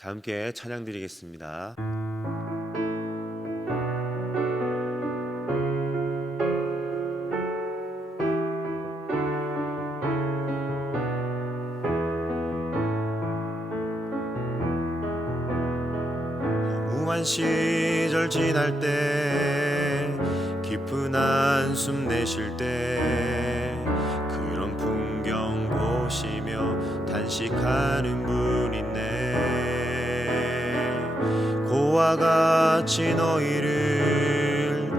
다 함께 찬양 드리겠습니다. 무한 시절 지날 때 깊은 한숨 내쉴 때 그런 풍경 보시며 단식하는 분 있네. 고와 같이 너희를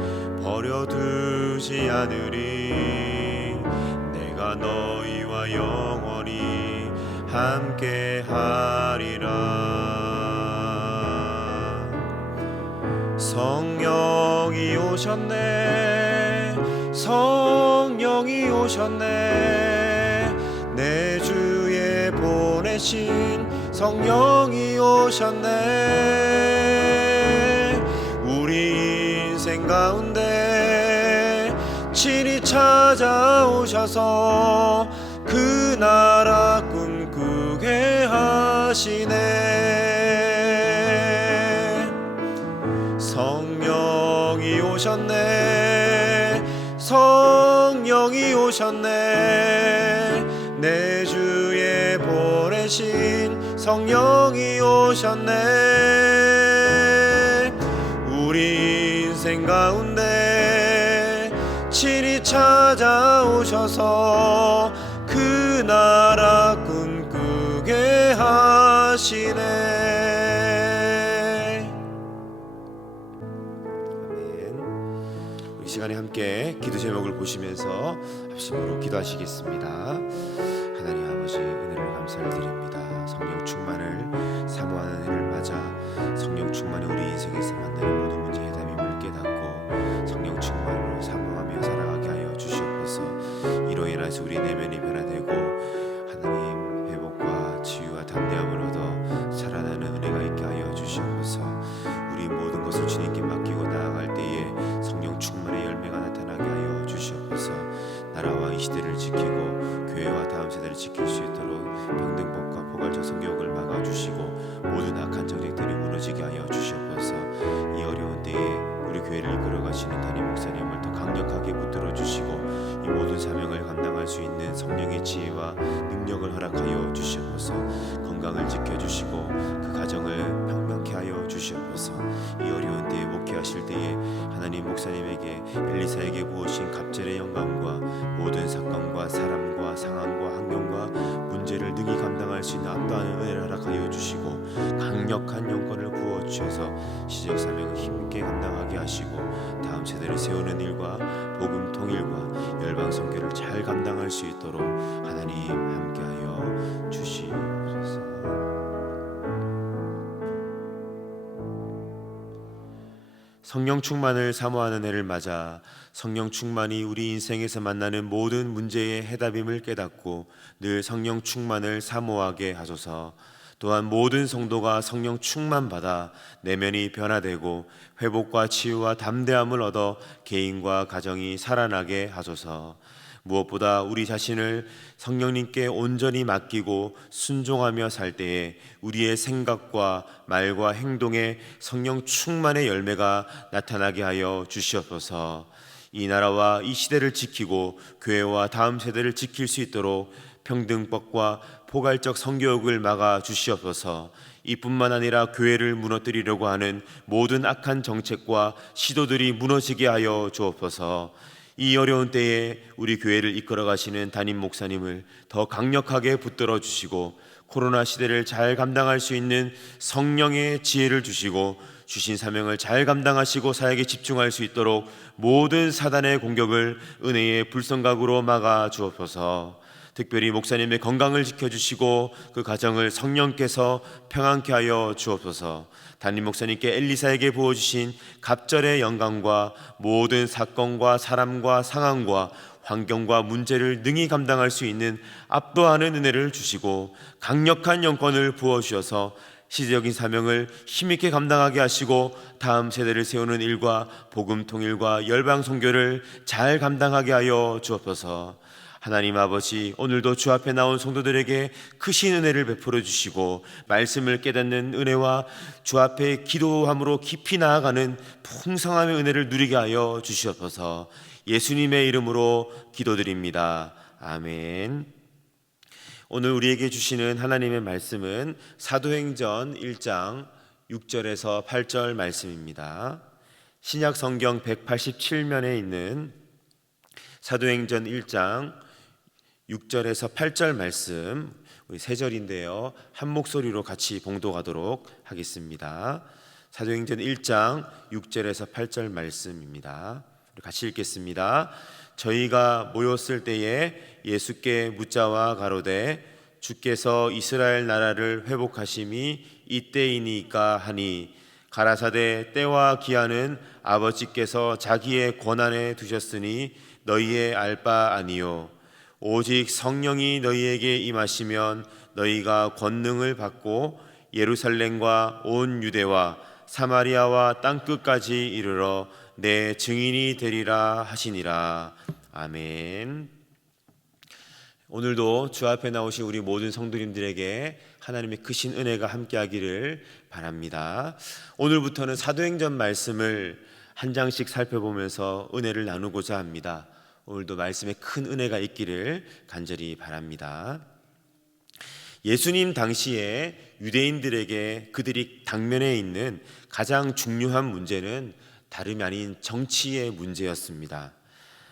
버려두지 않으리. 내가 너희와 영원히 함께 하리라. 성령이 오셨네. 성령이 오셨네. 내 주에 보내신 성령이 오셨네. 우리 인생 가운데 친히 찾아오셔서 그 나라 꿈꾸게 하시네. 성령이 오셨네. 성령이 오셨네. 내 주에 보내신 성령이 오셨네. 우리 인생 가운데 친히 찾아오셔서 그 나라 꿈꾸게 하시네. 아멘. 이 시간에 함께 기도 제목을 보시면서 합심으로 기도하시겠습니다. 하나님 아버지, 은혜를 감사를 드립니다. 성령 충만을 사모하는 은혜를 맞아 성령 충만이 우리 인생에서 만나는 모든 문제의 해답임을 깨닫고 성령 충만으로 사모하며 살아가게 하여 주시옵소서. 이로 인해서 우리 내면이 변화되고 하나님 회복과 치유와 담대함을 얻어 살아나는 은혜가 있게 하여 주시옵소서. 우리 모든 것을 주님께 맡기고 나아갈 때에 성령 충만의 열매가 나타나게 하여 주시옵소서. 나라와 이 시대를 지키고 교회와 다음 세대를 지킬 수 있도록 평등법과 포괄적 성교육을 막아주시고 모든 악한 정책들이 무너지게 하여 주시옵소서. 이 어려운 때에 우리 교회를 이끌어가시는 담임 목사님을 더 강력하게 붙들어 주시고 이 모든 사명을 감당할 수 있는 성령의 지혜와 능력을 허락하여 주시옵소서. 건강을 지켜주시고 그 가정을 평명케 하여 주시옵소서. 이 어려운 때에 목회하실 때에 하나님 목사님에게 엘리사에게 부으신 갑절의 영감과 모든 사건과 사람과 상황과 환경과 문제를 능히 감당할 수 있는 압도하는 은혜를 허락하여 주시고 강력한 영권을 부어주셔서 시적 사명을 힘있게 감당하게 하시고 다음 세대를 세우는 일과 복음 통일과 열방 선교를 잘 감당할 수 있도록 하나님 함께하여 주시옵소서. 성령 충만을 사모하는 해를 맞아 성령 충만이 우리 인생에서 만나는 모든 문제의 해답임을 깨닫고 늘 성령 충만을 사모하게 하소서. 또한 모든 성도가 성령 충만받아 내면이 변화되고 회복과 치유와 담대함을 얻어 개인과 가정이 살아나게 하소서. 무엇보다 우리 자신을 성령님께 온전히 맡기고 순종하며 살 때에 우리의 생각과 말과 행동에 성령 충만의 열매가 나타나게 하여 주시옵소서. 이 나라와 이 시대를 지키고 교회와 다음 세대를 지킬 수 있도록 평등법과 포괄적 성교육을 막아 주시옵소서. 이뿐만 아니라 교회를 무너뜨리려고 하는 모든 악한 정책과 시도들이 무너지게 하여 주옵소서. 이 어려운 때에 우리 교회를 이끌어 가시는 담임 목사님을 더 강력하게 붙들어 주시고 코로나 시대를 잘 감당할 수 있는 성령의 지혜를 주시고 주신 사명을 잘 감당하시고 사역에 집중할 수 있도록 모든 사단의 공격을 은혜의 불성각으로 막아 주옵소서. 특별히 목사님의 건강을 지켜주시고 그 가정을 성령께서 평안케 하여 주옵소서. 담임 목사님께 엘리사에게 부어주신 갑절의 영광과 모든 사건과 사람과 상황과 환경과 문제를 능히 감당할 수 있는 압도하는 은혜를 주시고 강력한 영권을 부어주셔서 시대적인 사명을 힘있게 감당하게 하시고 다음 세대를 세우는 일과 복음 통일과 열방 선교를 잘 감당하게 하여 주옵소서. 하나님 아버지, 오늘도 주 앞에 나온 성도들에게 크신 은혜를 베풀어 주시고 말씀을 깨닫는 은혜와 주 앞에 기도함으로 깊이 나아가는 풍성함의 은혜를 누리게 하여 주시옵소서. 예수님의 이름으로 기도드립니다. 아멘. 오늘 우리에게 주시는 하나님의 말씀은 사도행전 1장 6절에서 8절 말씀입니다. 신약 성경 187면에 있는 사도행전 1장 6절에서 8절 말씀, 우리 세 절인데요, 한 목소리로 같이 봉독하도록 하겠습니다. 사도행전 1장 6절에서 8절 말씀입니다. 우리 같이 읽겠습니다. 저희가 모였을 때에 예수께 묻자와 가로되 주께서 이스라엘 나라를 회복하심이 이때이니까 하니, 가라사대 때와 기한은 아버지께서 자기의 권한에 두셨으니 너희의 알 바 아니요, 오직 성령이 너희에게 임하시면 너희가 권능을 받고 예루살렘과 온 유대와 사마리아와 땅끝까지 이르러 내 증인이 되리라 하시니라. 아멘. 오늘도 주 앞에 나오신 우리 모든 성도님들에게 하나님의 크신 은혜가 함께하기를 바랍니다. 오늘부터는 사도행전 말씀을 한 장씩 살펴보면서 은혜를 나누고자 합니다. 오늘도 말씀에 큰 은혜가 있기를 간절히 바랍니다. 예수님 당시에 유대인들에게 그들이 당면에 있는 가장 중요한 문제는 다름이 아닌 정치의 문제였습니다.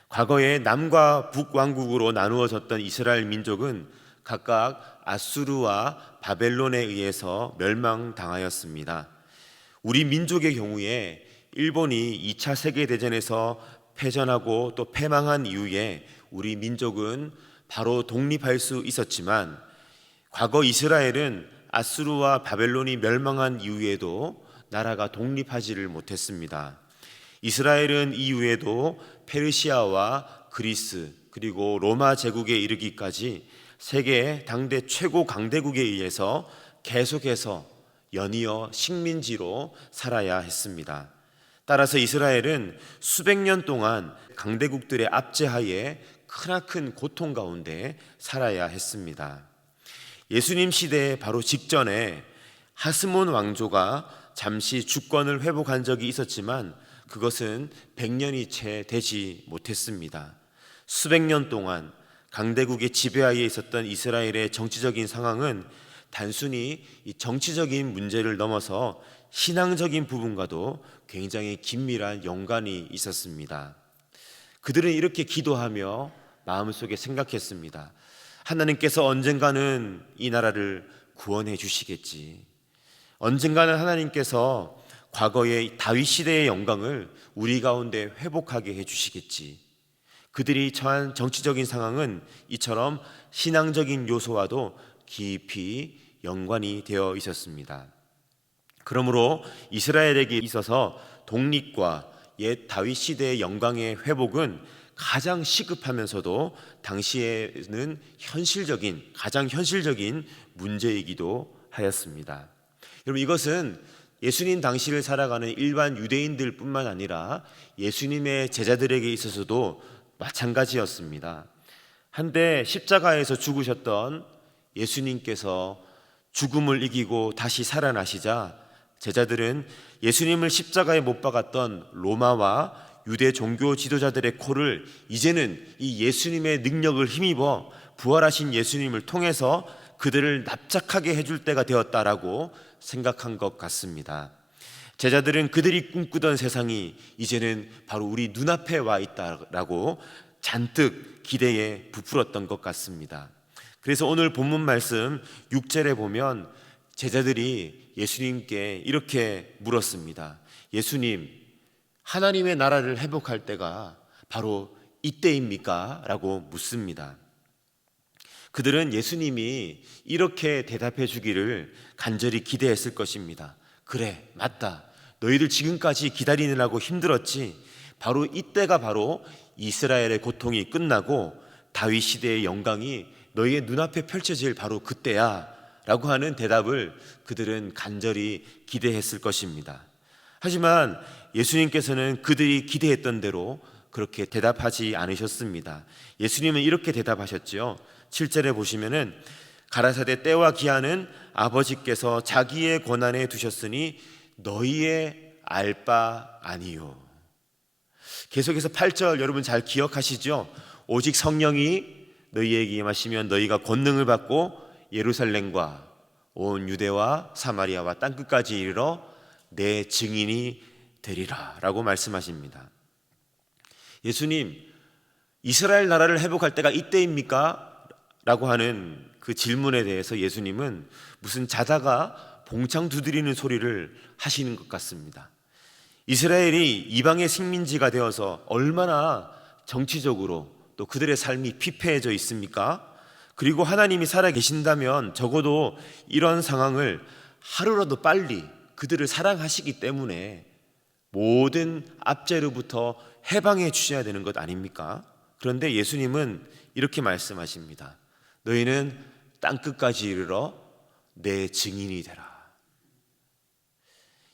과거에 남과 북왕국으로 나누어졌던 이스라엘 민족은 각각 아수르와 바벨론에 의해서 멸망당하였습니다. 우리 민족의 경우에 일본이 2차 세계대전에서 패전하고 또 패망한 이후에 우리 민족은 바로 독립할 수 있었지만, 과거 이스라엘은 아수르와 바벨론이 멸망한 이후에도 나라가 독립하지를 못했습니다. 이스라엘은 이후에도 페르시아와 그리스 그리고 로마 제국에 이르기까지 세계 당대 최고 강대국에 의해서 계속해서 연이어 식민지로 살아야 했습니다. 따라서 이스라엘은 수백 년 동안 강대국들의 압제하에 크나큰 고통 가운데 살아야 했습니다. 예수님 시대 바로 직전에 하스몬 왕조가 잠시 주권을 회복한 적이 있었지만 그것은 100년이 채 되지 못했습니다. 수백 년 동안 강대국의 지배하에 있었던 이스라엘의 정치적인 상황은 단순히 이 정치적인 문제를 넘어서 신앙적인 부분과도 굉장히 긴밀한 연관이 있었습니다. 그들은 이렇게 기도하며 마음속에 생각했습니다. 하나님께서 언젠가는 이 나라를 구원해 주시겠지. 언젠가는 하나님께서 과거의 다윗 시대의 영광을 우리 가운데 회복하게 해 주시겠지. 그들이 처한 정치적인 상황은 이처럼 신앙적인 요소와도 깊이 연관이 되어 있었습니다. 그러므로 이스라엘에게 있어서 독립과 옛 다윗 시대의 영광의 회복은 가장 시급하면서도 당시에는 가장 현실적인 문제이기도 하였습니다. 여러분, 이것은 예수님 당시를 살아가는 일반 유대인들 뿐만 아니라 예수님의 제자들에게 있어서도 마찬가지였습니다. 한때 십자가에서 죽으셨던 예수님께서 죽음을 이기고 다시 살아나시자 제자들은 예수님을 십자가에 못 박았던 로마와 유대 종교 지도자들의 코를 이제는 이 예수님의 능력을 힘입어 부활하신 예수님을 통해서 그들을 납작하게 해줄 때가 되었다라고 생각한 것 같습니다. 제자들은 그들이 꿈꾸던 세상이 이제는 바로 우리 눈앞에 와 있다라고 잔뜩 기대에 부풀었던 것 같습니다. 그래서 오늘 본문 말씀 6절에 보면 제자들이 예수님께 이렇게 물었습니다. 예수님, 하나님의 나라를 회복할 때가 바로 이때입니까? 라고 묻습니다. 그들은 예수님이 이렇게 대답해 주기를 간절히 기대했을 것입니다. 그래, 맞다. 너희들 지금까지 기다리느라고 힘들었지. 바로 이때가 바로 이스라엘의 고통이 끝나고 다윗 시대의 영광이 너희의 눈앞에 펼쳐질 바로 그때야 라고 하는 대답을 그들은 간절히 기대했을 것입니다. 하지만 예수님께서는 그들이 기대했던 대로 그렇게 대답하지 않으셨습니다. 예수님은 이렇게 대답하셨죠. 7절에 보시면은 가라사대 때와 기한은 아버지께서 자기의 권한에 두셨으니 너희의 알 바 아니요. 계속해서 8절 여러분 잘 기억하시죠? 오직 성령이 너희에게 임하시면 너희가 권능을 받고 예루살렘과 온 유대와 사마리아와 땅끝까지 이르러 내 증인이 되리라 라고 말씀하십니다. 예수님, 이스라엘 나라를 회복할 때가 이때입니까? 라고 하는 그 질문에 대해서 예수님은 무슨 자다가 봉창 두드리는 소리를 하시는 것 같습니다. 이스라엘이 이방의 식민지가 되어서 얼마나 정치적으로 또 그들의 삶이 피폐해져 있습니까? 그리고 하나님이 살아계신다면 적어도 이런 상황을 하루라도 빨리 그들을 사랑하시기 때문에 모든 압제로부터 해방해 주셔야 되는 것 아닙니까? 그런데 예수님은 이렇게 말씀하십니다. 너희는 땅끝까지 이르러 내 증인이 되라.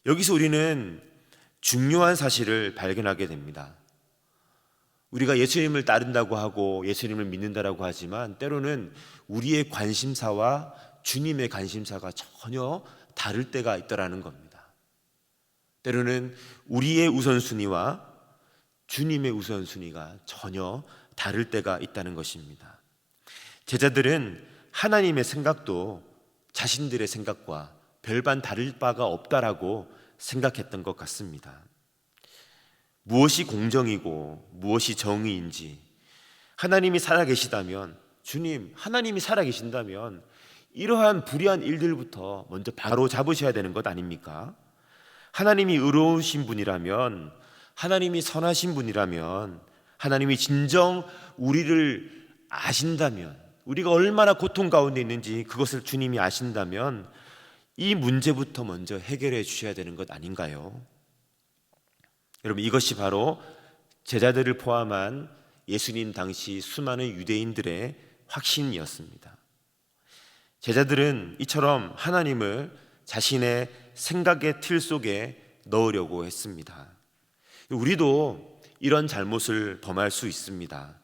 여기서 우리는 중요한 사실을 발견하게 됩니다. 우리가 예수님을 따른다고 하고 예수님을 믿는다라고 하지만 때로는 우리의 관심사와 주님의 관심사가 전혀 다를 때가 있다라는 겁니다. 때로는 우리의 우선순위와 주님의 우선순위가 전혀 다를 때가 있다는 것입니다. 제자들은 하나님의 생각도 자신들의 생각과 별반 다를 바가 없다라고 생각했던 것 같습니다. 무엇이 공정이고 무엇이 정의인지, 하나님이 살아계시다면, 주님 하나님이 살아계신다면 이러한 불의한 일들부터 먼저 바로 잡으셔야 되는 것 아닙니까? 하나님이 의로우신 분이라면, 하나님이 선하신 분이라면, 하나님이 진정 우리를 아신다면, 우리가 얼마나 고통 가운데 있는지 그것을 주님이 아신다면 이 문제부터 먼저 해결해 주셔야 되는 것 아닌가요? 여러분, 이것이 바로 제자들을 포함한 예수님 당시 수많은 유대인들의 확신이었습니다. 제자들은 이처럼 하나님을 자신의 생각의 틀 속에 넣으려고 했습니다. 우리도 이런 잘못을 범할 수 있습니다.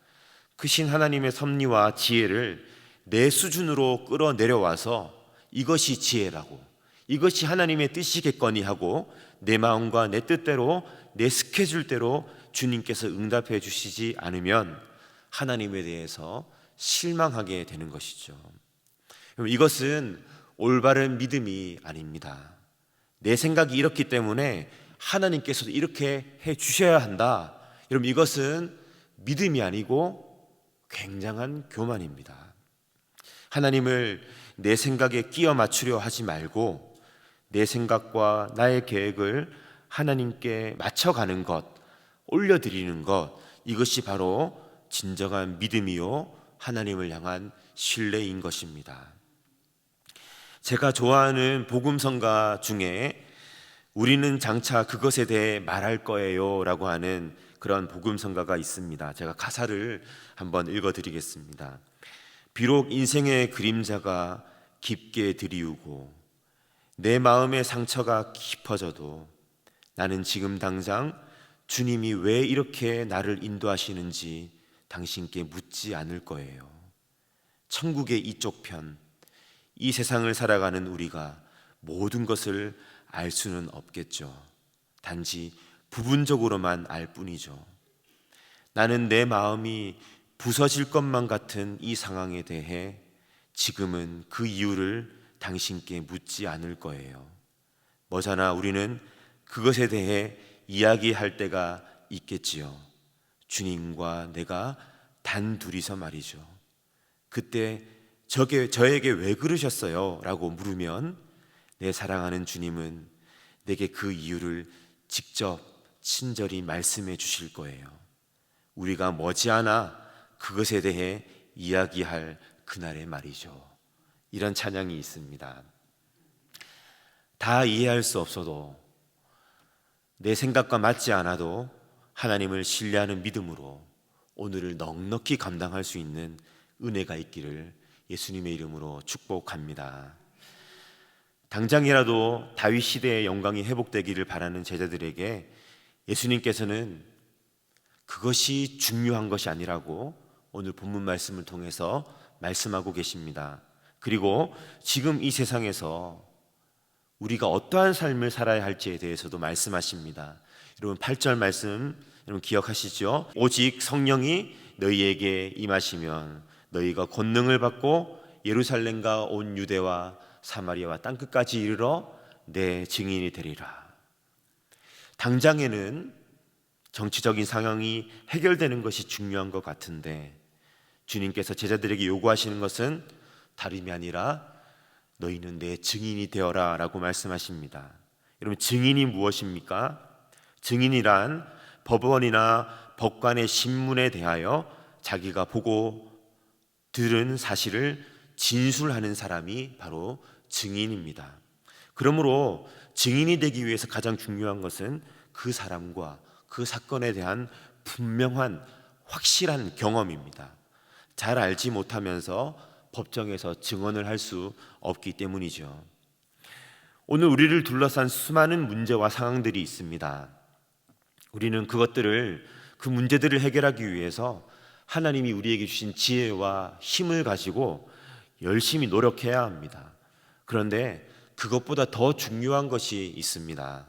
크신 하나님의 섭리와 지혜를 내 수준으로 끌어내려와서 이것이 지혜라고, 이것이 하나님의 뜻이겠거니 하고 내 마음과 내 뜻대로, 내 스케줄대로 주님께서 응답해 주시지 않으면 하나님에 대해서 실망하게 되는 것이죠. 이것은 올바른 믿음이 아닙니다. 내 생각이 이렇기 때문에 하나님께서도 이렇게 해 주셔야 한다. 여러분, 이것은 믿음이 아니고 굉장한 교만입니다. 하나님을 내 생각에 끼워 맞추려 하지 말고 내 생각과 나의 계획을 하나님께 맞춰가는 것, 올려드리는 것, 이것이 바로 진정한 믿음이요 하나님을 향한 신뢰인 것입니다. 제가 좋아하는 복음성가 중에 우리는 장차 그것에 대해 말할 거예요 라고 하는 그런 복음성가가 있습니다. 제가 가사를 한번 읽어드리겠습니다. 비록 인생의 그림자가 깊게 드리우고 내 마음의 상처가 깊어져도 나는 지금 당장 주님이 왜 이렇게 나를 인도하시는지 당신께 묻지 않을 거예요. 천국의 이쪽 편, 이 세상을 살아가는 우리가 모든 것을 알 수는 없겠죠. 단지 부분적으로만 알 뿐이죠. 나는 내 마음이 부서질 것만 같은 이 상황에 대해 지금은 그 이유를 당신께 묻지 않을 거예요. 머지않아 우리는 그것에 대해 이야기할 때가 있겠지요. 주님과 내가 단 둘이서 말이죠. 그때 저에게 왜 그러셨어요? 라고 물으면 내 사랑하는 주님은 내게 그 이유를 직접 친절히 말씀해 주실 거예요. 우리가 머지않아 그것에 대해 이야기할 그날의 말이죠. 이런 찬양이 있습니다. 다 이해할 수 없어도, 내 생각과 맞지 않아도 하나님을 신뢰하는 믿음으로 오늘을 넉넉히 감당할 수 있는 은혜가 있기를 예수님의 이름으로 축복합니다. 당장이라도 다윗 시대의 영광이 회복되기를 바라는 제자들에게 예수님께서는 그것이 중요한 것이 아니라고 오늘 본문 말씀을 통해서 말씀하고 계십니다. 그리고 지금 이 세상에서 우리가 어떠한 삶을 살아야 할지에 대해서도 말씀하십니다. 여러분 8절 말씀 여러분 기억하시죠? 오직 성령이 너희에게 임하시면 너희가 권능을 받고 예루살렘과 온 유대와 사마리아와 땅끝까지 이르러 내 증인이 되리라. 당장에는 정치적인 상황이 해결되는 것이 중요한 것 같은데 주님께서 제자들에게 요구하시는 것은 다름이 아니라 너희는 내 증인이 되어라 라고 말씀하십니다. 여러분 증인이 무엇입니까? 증인이란 법원이나 법관의 신문에 대하여 자기가 보고 들은 사실을 진술하는 사람이 바로 증인입니다. 그러므로 증인이 되기 위해서 가장 중요한 것은 그 사람과 그 사건에 대한 분명한 확실한 경험입니다. 잘 알지 못하면서 법정에서 증언을 할 수 없기 때문이죠. 오늘 우리를 둘러싼 수많은 문제와 상황들이 있습니다. 우리는 그 문제들을 해결하기 위해서 하나님이 우리에게 주신 지혜와 힘을 가지고 열심히 노력해야 합니다. 그런데 그것보다 더 중요한 것이 있습니다.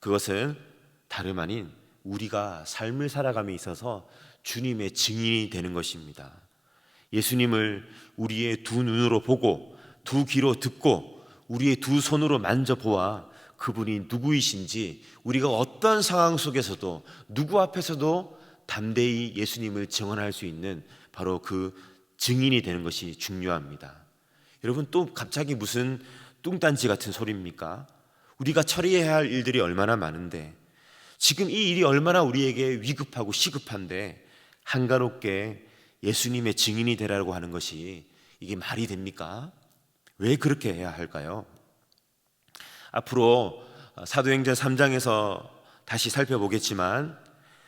그것은 다름 아닌 우리가 삶을 살아감에 있어서 주님의 증인이 되는 것입니다. 예수님을 우리의 두 눈으로 보고 두 귀로 듣고 우리의 두 손으로 만져보아 그분이 누구이신지 우리가 어떤 상황 속에서도 누구 앞에서도 담대히 예수님을 증언할 수 있는 바로 그 증인이 되는 것이 중요합니다. 여러분 또 갑자기 무슨 뚱딴지 같은 소리입니까? 우리가 처리해야 할 일들이 얼마나 많은데 지금 이 일이 얼마나 우리에게 위급하고 시급한데 한가롭게 예수님의 증인이 되라고 하는 것이 이게 말이 됩니까? 왜 그렇게 해야 할까요? 앞으로 사도행전 3장에서 다시 살펴보겠지만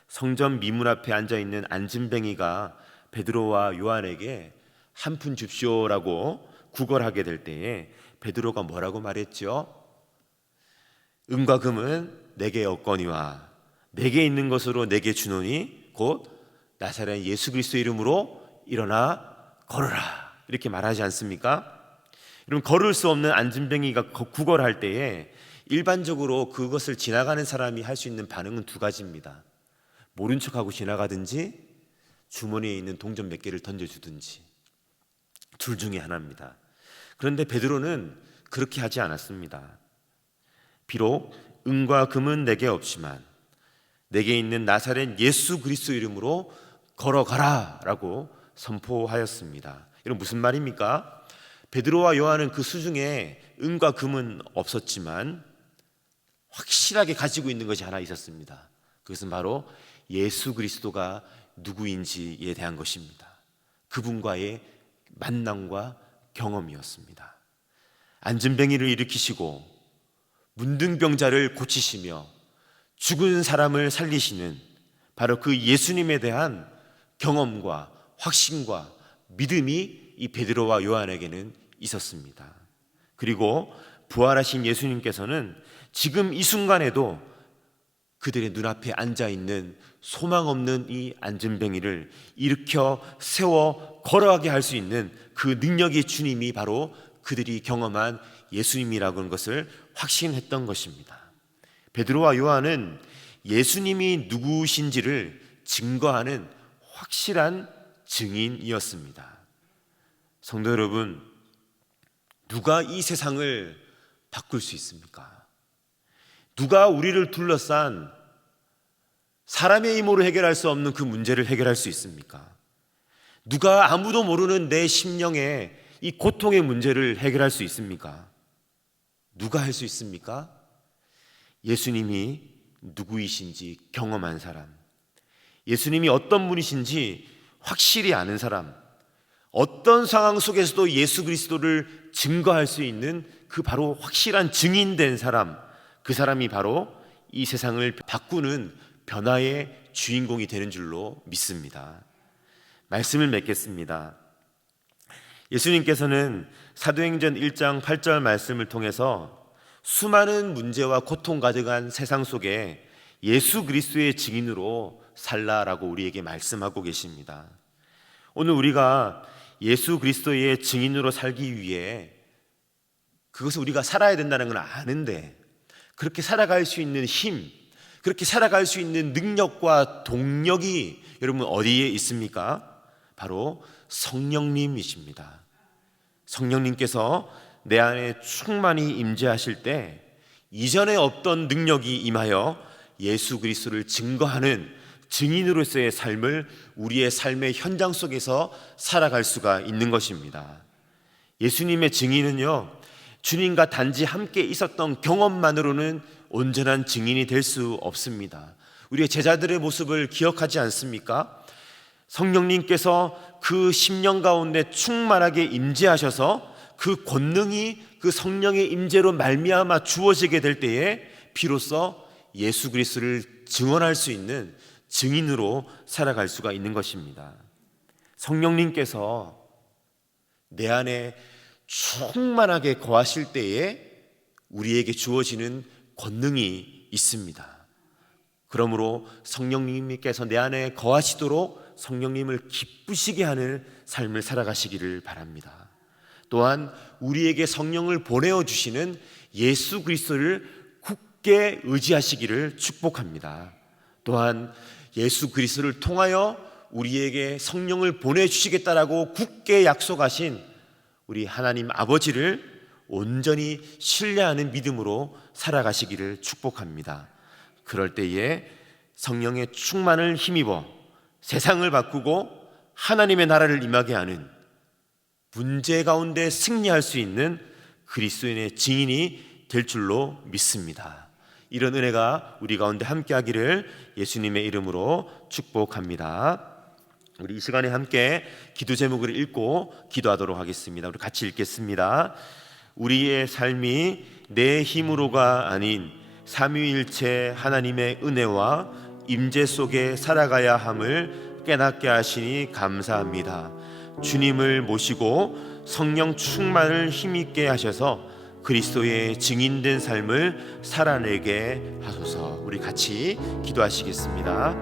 성전 미문 앞에 앉아있는 안진뱅이가 베드로와 요한에게 한 푼 줍쇼라고 구걸하게 될 때에 베드로가 뭐라고 말했죠? 은과 금은 내게 없거니와 내게 있는 것으로 내게 주노니 곧 나사렛 예수 그리스도 이름으로 일어나 걸어라 이렇게 말하지 않습니까? 여러분 걸을 수 없는 안진뱅이가 구걸할 때에 일반적으로 그것을 지나가는 사람이 할 수 있는 반응은 두 가지입니다. 모른 척하고 지나가든지 주머니에 있는 동전 몇 개를 던져주든지 둘 중에 하나입니다. 그런데 베드로는 그렇게 하지 않았습니다. 비록 은과 금은 내게 없지만 내게 있는 나사렛 예수 그리스도 이름으로 걸어가라 라고 선포하였습니다. 이건 무슨 말입니까? 베드로와 요한은 그 수중에 은과 금은 없었지만 확실하게 가지고 있는 것이 하나 있었습니다. 그것은 바로 예수 그리스도가 누구인지에 대한 것입니다. 그분과의 만남과 경험이었습니다. 안진뱅이를 일으키시고 문둥병자를 고치시며 죽은 사람을 살리시는 바로 그 예수님에 대한 경험과 확신과 믿음이 이 베드로와 요한에게는 있었습니다. 그리고 부활하신 예수님께서는 지금 이 순간에도 그들의 눈앞에 앉아있는 소망 없는 이 안진뱅이를 일으켜 세워 걸어가게 할 수 있는 그 능력의 주님이 바로 그들이 경험한 예수님이라고 하는 것을 확신했던 것입니다. 베드로와 요한은 예수님이 누구신지를 증거하는 확실한 증인이었습니다. 성도 여러분, 누가 이 세상을 바꿀 수 있습니까? 누가 우리를 둘러싼 사람의 힘으로 해결할 수 없는 그 문제를 해결할 수 있습니까? 누가 아무도 모르는 내 심령의 이 고통의 문제를 해결할 수 있습니까? 누가 할 수 있습니까? 예수님이 누구이신지 경험한 사람, 예수님이 어떤 분이신지 확실히 아는 사람, 어떤 상황 속에서도 예수 그리스도를 증거할 수 있는 그 바로 확실한 증인된 사람, 그 사람이 바로 이 세상을 바꾸는 변화의 주인공이 되는 줄로 믿습니다. 말씀을 맺겠습니다. 예수님께서는 사도행전 1장 8절 말씀을 통해서 수많은 문제와 고통 가득한 세상 속에 예수 그리스도의 증인으로 살라라고 우리에게 말씀하고 계십니다. 오늘 우리가 예수 그리스도의 증인으로 살기 위해 그것을 우리가 살아야 된다는 건 아는데, 그렇게 살아갈 수 있는 힘, 그렇게 살아갈 수 있는 능력과 동력이 여러분 어디에 있습니까? 바로 성령님이십니다. 성령님께서 내 안에 충만히 임재하실 때 이전에 없던 능력이 임하여 예수 그리스도를 증거하는 증인으로서의 삶을 우리의 삶의 현장 속에서 살아갈 수가 있는 것입니다. 예수님의 증인은요, 주님과 단지 함께 있었던 경험만으로는 온전한 증인이 될 수 없습니다. 우리의 제자들의 모습을 기억하지 않습니까? 성령님께서 그 10년 가운데 충만하게 임재하셔서 그 권능이 그 성령의 임재로 말미암아 주어지게 될 때에 비로소 예수 그리스도를 증언할 수 있는 증인으로 살아갈 수가 있는 것입니다. 성령님께서 내 안에 충만하게 거하실 때에 우리에게 주어지는 권능이 있습니다. 그러므로 성령님께서 내 안에 거하시도록 성령님을 기쁘시게 하는 삶을 살아가시기를 바랍니다. 또한 우리에게 성령을 보내어 주시는 예수 그리스도를 굳게 의지하시기를 축복합니다. 또한 예수 그리스도를 통하여 우리에게 성령을 보내주시겠다라고 굳게 약속하신 우리 하나님 아버지를 온전히 신뢰하는 믿음으로 살아가시기를 축복합니다. 그럴 때에 성령의 충만을 힘입어 세상을 바꾸고 하나님의 나라를 임하게 하는 문제 가운데 승리할 수 있는 그리스도인의 증인이 될 줄로 믿습니다. 이런 은혜가 우리 가운데 함께하기를 예수님의 이름으로 축복합니다. 우리 이 시간에 함께 기도 제목을 읽고 기도하도록 하겠습니다. 우리 같이 읽겠습니다. 우리의 삶이 내 힘으로가 아닌 삼위일체 하나님의 은혜와 임재 속에 살아가야 함을 깨닫게 하시니 감사합니다. 주님을 모시고 성령 충만을 힘있게 하셔서 그리스도의 증인된 삶을 살아내게 하소서. 우리 같이 기도하시겠습니다.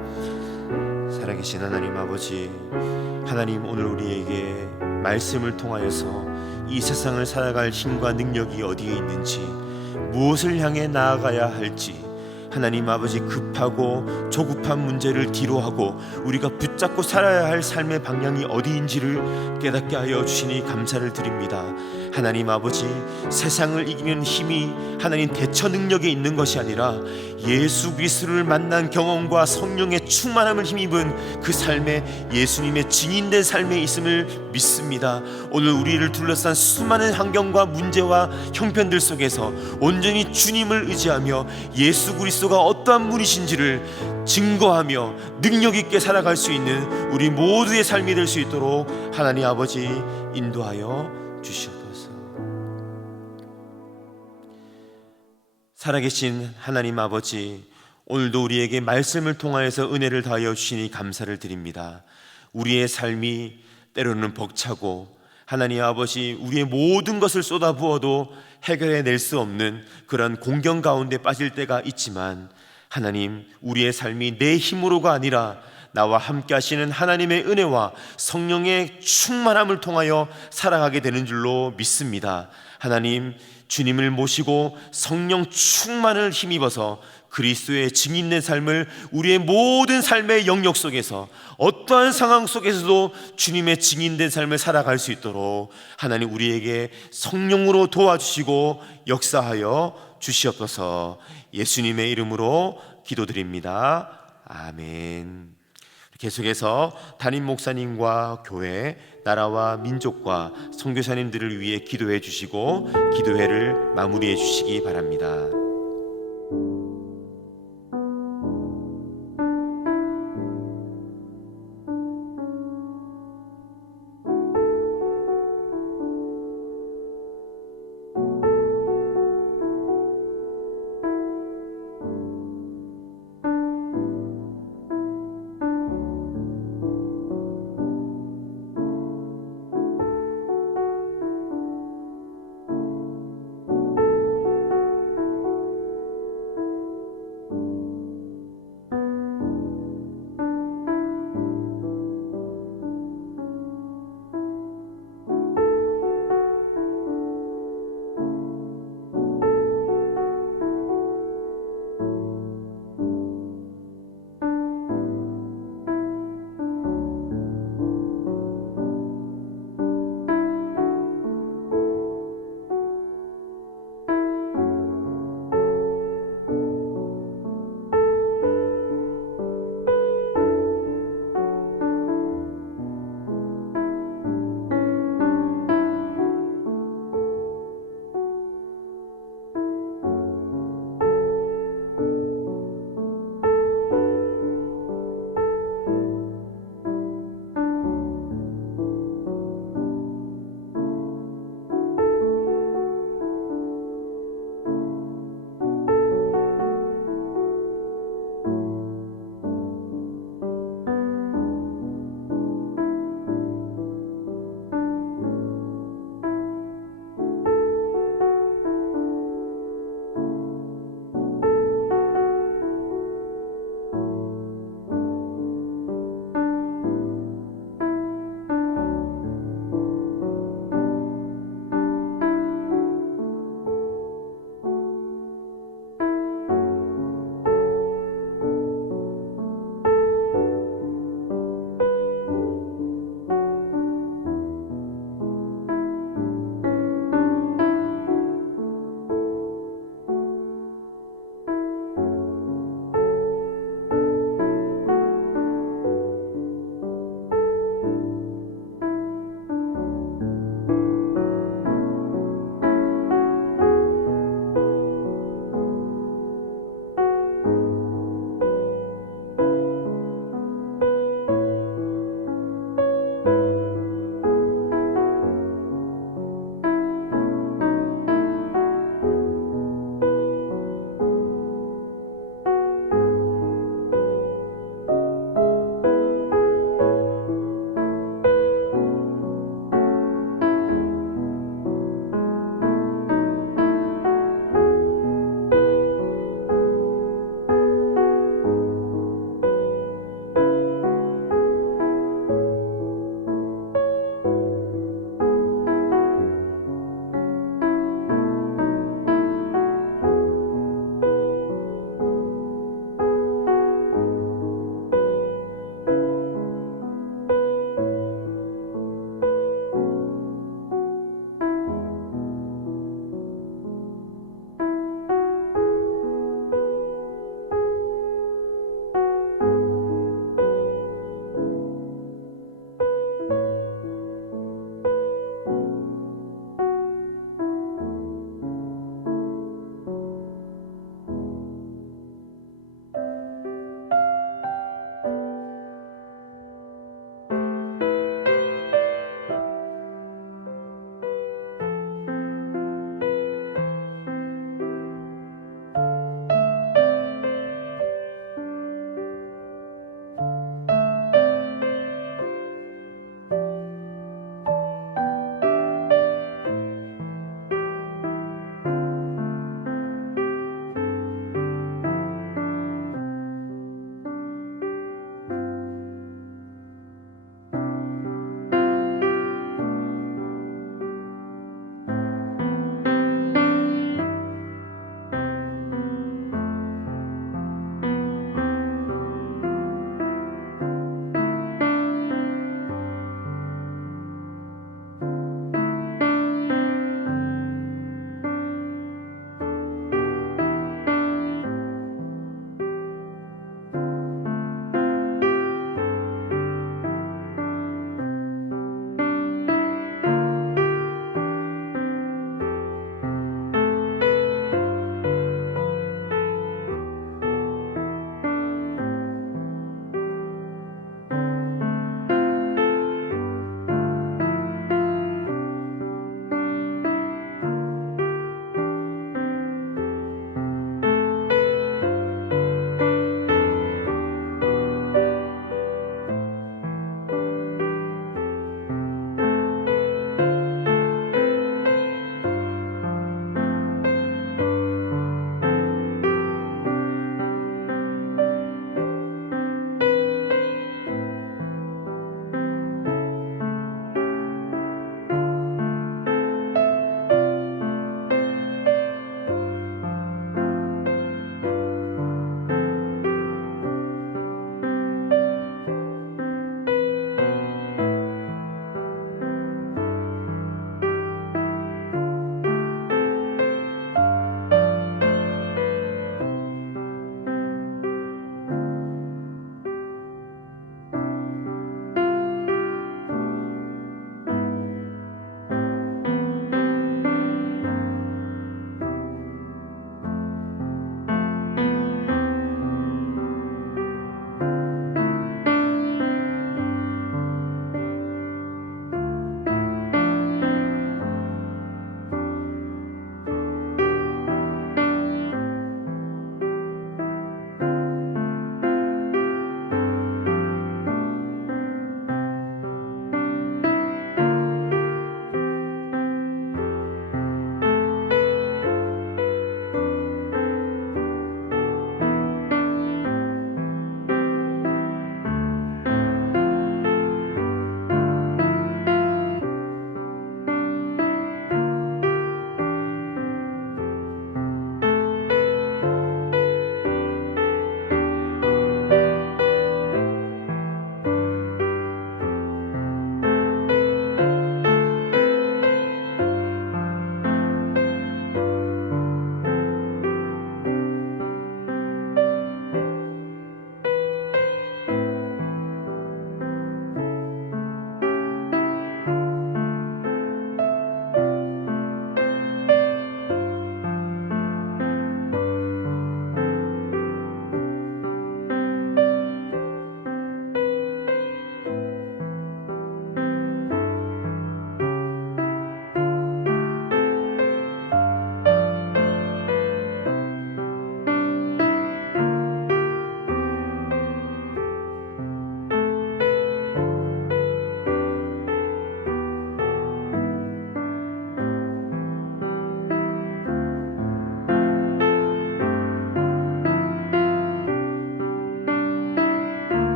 살아계신 하나님 아버지, 하나님 오늘 우리에게 말씀을 통하여서 이 세상을 살아갈 힘과 능력이 어디에 있는지, 무엇을 향해 나아가야 할지, 하나님 아버지 급하고 조급한 문제를 뒤로하고 우리가 붙잡고 살아야 할 삶의 방향이 어디인지를 깨닫게 하여 주시니 감사를 드립니다. 하나님 아버지, 세상을 이기는 힘이 하나님 대처 능력에 있는 것이 아니라 예수 그리스도를 만난 경험과 성령의 충만함을 힘입은 그 삶에 예수님의 증인된 삶에 있음을 믿습니다. 오늘 우리를 둘러싼 수많은 환경과 문제와 형편들 속에서 온전히 주님을 의지하며 예수 그리스도가 어떠한 분이신지를 증거하며 능력 있게 살아갈 수 있는 우리 모두의 삶이 될 수 있도록 하나님 아버지 인도하여 주시옵소서. 살아계신 하나님 아버지, 오늘도 우리에게 말씀을 통하여서 은혜를 더하여 주시니 감사를 드립니다. 우리의 삶이 때로는 벅차고 하나님 아버지 우리의 모든 것을 쏟아부어도 해결해낼 수 없는 그런 공경 가운데 빠질 때가 있지만, 하나님 우리의 삶이 내 힘으로가 아니라 나와 함께 하시는 하나님의 은혜와 성령의 충만함을 통하여 살아가게 되는 줄로 믿습니다. 하나님, 주님을 모시고 성령 충만을 힘입어서 그리스도의 증인된 삶을 우리의 모든 삶의 영역 속에서 어떠한 상황 속에서도 주님의 증인된 삶을 살아갈 수 있도록 하나님 우리에게 성령으로 도와주시고 역사하여 주시옵소서. 예수님의 이름으로 기도드립니다. 아멘. 계속해서 담임 목사님과 교회, 나라와 민족과 선교사님들을 위해 기도해 주시고 기도회를 마무리해 주시기 바랍니다.